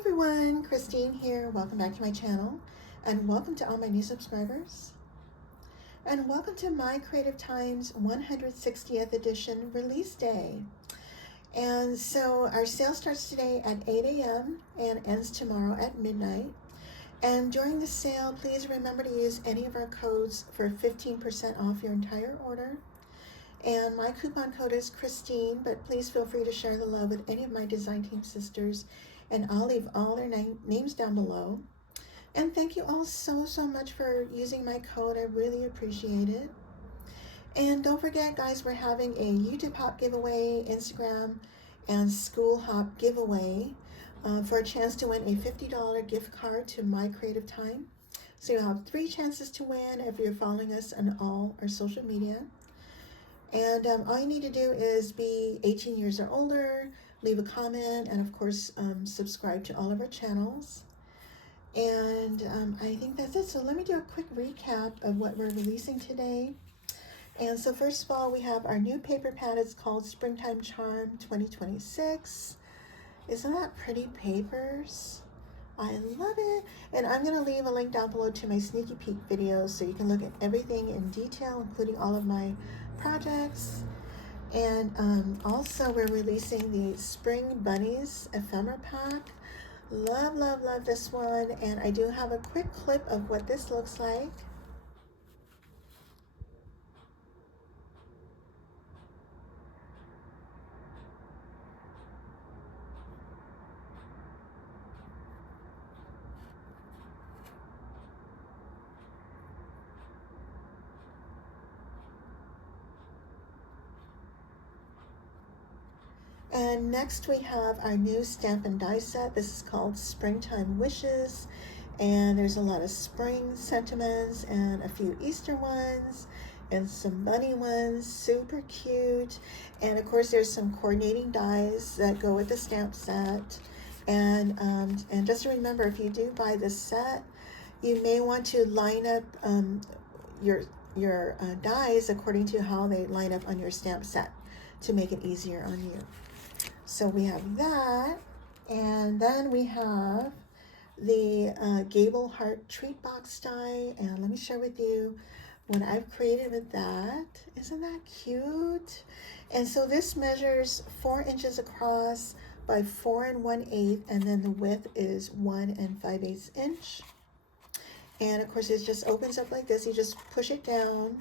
everyone, Christine here. Welcome back to my channel, and welcome to all my new subscribers. And welcome to My Creative Time's 160th edition release day. And so our sale starts today at 8 a.m. and ends tomorrow at midnight. And during the sale, please remember to use any of our codes for 15% off your entire order. And my coupon code is Christine, but please feel free to share the love with any of my design team sisters, and I'll leave all their names down below. And thank you all so much for using my code. I really appreciate it. And don't forget, guys, we're having a YouTube Hop giveaway, Instagram, and School Hop giveaway for a chance to win a $50 gift card to My Creative Time. So you'll have 3 chances to win if you're following us on all our social media. And all you need to do is be 18 years or older, leave a comment, and of course, subscribe to all of our channels. And I think that's it. So let me do a quick recap of what we're releasing today. And so first of all, we have our new paper pad. It's called Springtime Charm 2026. Isn't that pretty papers? I love it. And I'm going to leave a link down below to my sneaky peek videos so you can look at everything in detail, including all of my projects. And also we're releasing the Spring Bunnies ephemera pack. Love this one, and I do have a quick clip of what this looks like. And next we have our new stamp and die set. This is called Springtime Wishes, and there's a lot of spring sentiments and a few Easter ones and some bunny ones, super cute. And of course there's some coordinating dies that go with the stamp set. And just remember, if you do buy this set, you may want to line up your dies according to how they line up on your stamp set to make it easier on you. So we have that, and then we have the Gable Heart Treat Box die, and let me share with you what I've created with that. Isn't that cute? And so this measures 4 inches across by 4 1/8, and then the width is 1 5/8 inch. And of course it just opens up like this. You just push it down.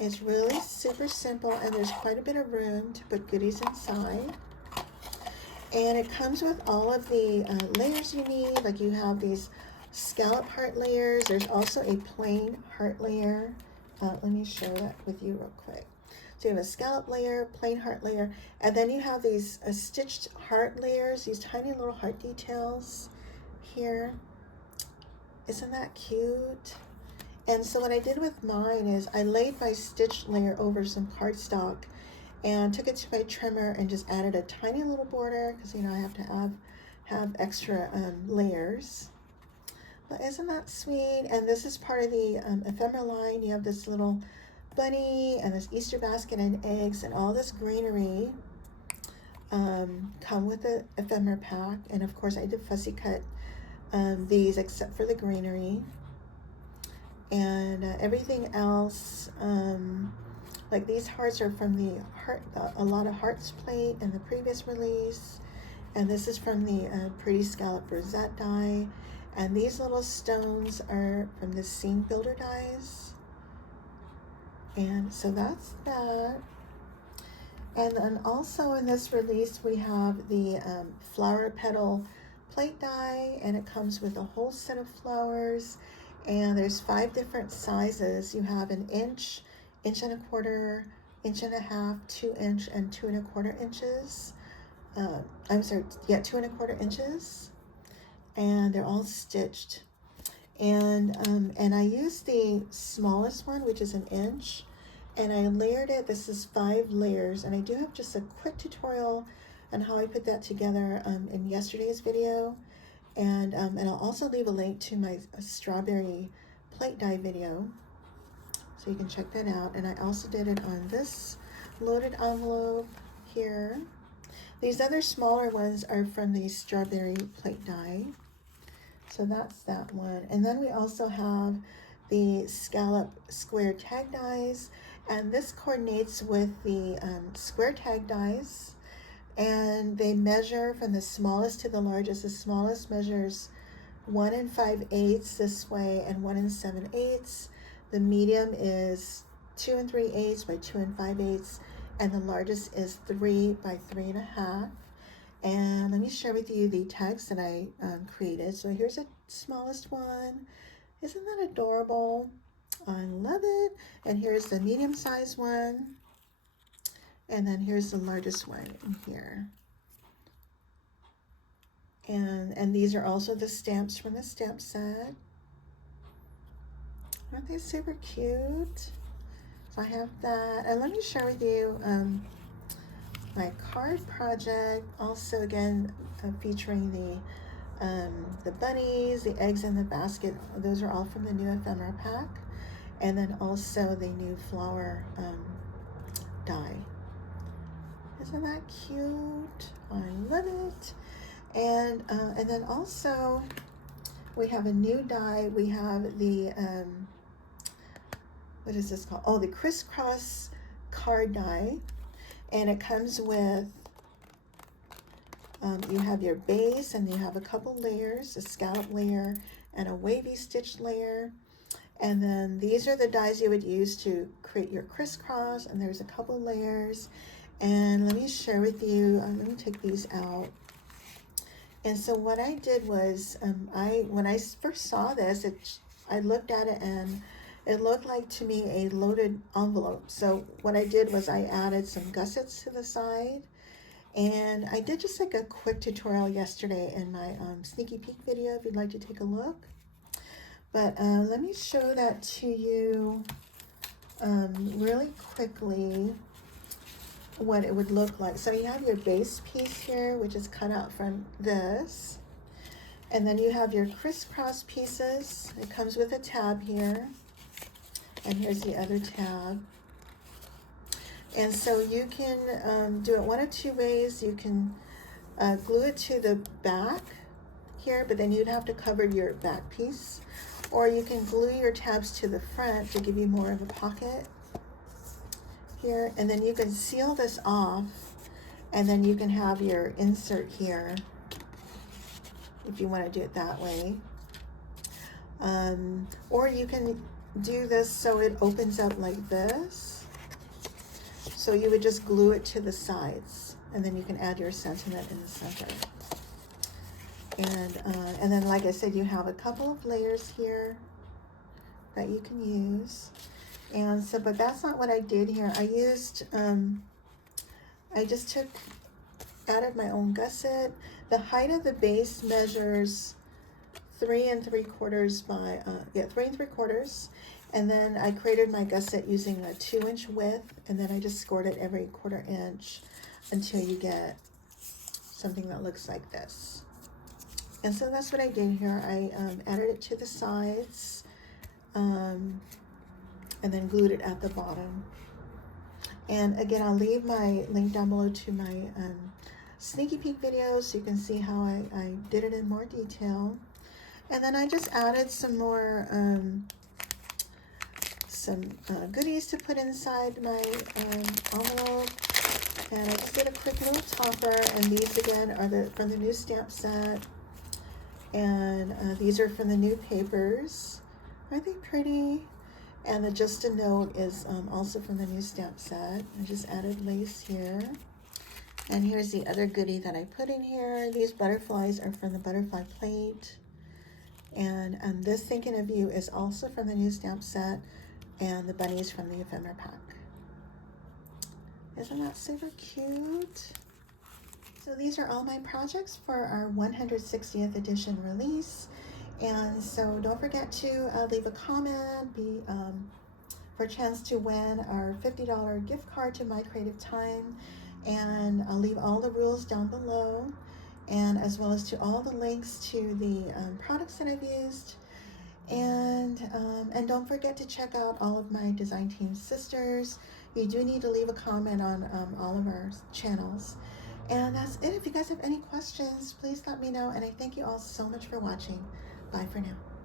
It's really super simple, and there's quite a bit of room to put goodies inside. And it comes with all of the layers you need. Like you have these scallop heart layers. There's also a plain heart layer. Let me share that with you real quick. So you have a scallop layer, plain heart layer, and then you have these stitched heart layers, these tiny little heart details here. Isn't that cute? And so what I did with mine is I laid my stitch layer over some cardstock and took it to my trimmer and just added a tiny little border, because you know I have to have extra layers. But isn't that sweet? And this is part of the ephemera line. You have this little bunny and this Easter basket and eggs and all this greenery come with the ephemera pack. And of course I did fussy cut these except for the greenery. And everything else, like these hearts are from the A Lot of Hearts plate in the previous release, and this is from the Pretty Scallop Rosette die, and these little stones are from the Scene Builder dies. And so that's that. And then also in this release we have the flower petal plate die, and it comes with a whole set of flowers. And there's 5 different sizes. You have an inch, 1 1/4 inch, 1.5 inches, 2 inch, and 2 1/4 inches. I'm sorry, yeah, 2 1/4 inches. And they're all stitched. And I used the smallest one, which is 1 inch, and I layered it. This is 5 layers, and I do have just a quick tutorial on how I put that together in yesterday's video. And I'll also leave a link to my strawberry plate die video, so you can check that out. And I also did it on this loaded envelope here. These other smaller ones are from the strawberry plate die. So that's that one. And then we also have the scallop square tag dies, and this coordinates with the square tag dies, and they measure from the smallest to the largest. The smallest measures 1 5/8 this way and 1 7/8. The medium is 2 3/8 by 2 5/8, and the largest is 3 by 3 1/2. And let me share with you the tags that I created. So here's the smallest one. Isn't that adorable? I love it. And here's the medium sized one. And then here's the largest one in here. And these are also the stamps from the stamp set. Aren't they super cute? So I have that. And let me share with you my card project. Also, again, featuring the bunnies, the eggs in the basket. Those are all from the new ephemera pack. And then also the new flower die. Isn't that cute? I love it. And then also we have a new die. We have the what is this called? Oh, the Crisscross card die, and it comes with you have your base, and you have a couple layers, a scallop layer and a wavy stitch layer. And then these are the dies you would use to create your crisscross, and there's a couple layers. And let me share with you, let me take these out. And so what I did was, when I first saw this, I looked at it and it looked like to me a loaded envelope. So what I did was I added some gussets to the side, and I did just like a quick tutorial yesterday in my sneaky peek video if you'd like to take a look. But let me show that to you really quickly, what it would look like. So you have your base piece here, which is cut out from this. And then you have your crisscross pieces. It comes with a tab here. And here's the other tab. And so you can do it one of two ways. You can glue it to the back here, but then you'd have to cover your back piece. Or you can glue your tabs to the front to give you more of a pocket here. And then you can seal this off, and then you can have your insert here if you want to do it that way. Or you can do this so it opens up like this. So you would just glue it to the sides, and then you can add your sentiment in the center. And then, like I said, you have a couple of layers here that you can use. And so, but that's not what I did here. I used, I just added my own gusset. The height of the base measures 3 3/4 by, 3 3/4. And then I created my gusset using a 2-inch width, and then I just scored it every 1/4 inch until you get something that looks like this. And so that's what I did here. I added it to the sides, and then glued it at the bottom. And again, I'll leave my link down below to my sneaky peek video so you can see how I did it in more detail. And then I just added some more goodies to put inside my envelope. And I just did a quick little topper, and these again are from the new stamp set. And these are from the new papers. Aren't they pretty? And the Just a Note is also from the new stamp set. I just added lace here. And here's the other goodie that I put in here. These butterflies are from the butterfly plate. And this Thinking of You is also from the new stamp set, and the bunnies from the ephemera pack. Isn't that super cute? So these are all my projects for our 160th edition release. And so don't forget to leave a comment for a chance to win our $50 gift card to My Creative Time. And I'll leave all the rules down below, and as well as to all the links to the products that I've used. And don't forget to check out all of my Design Team sisters. You do need to leave a comment on all of our channels. And that's it. If you guys have any questions, please let me know. And I thank you all so much for watching. Bye for now.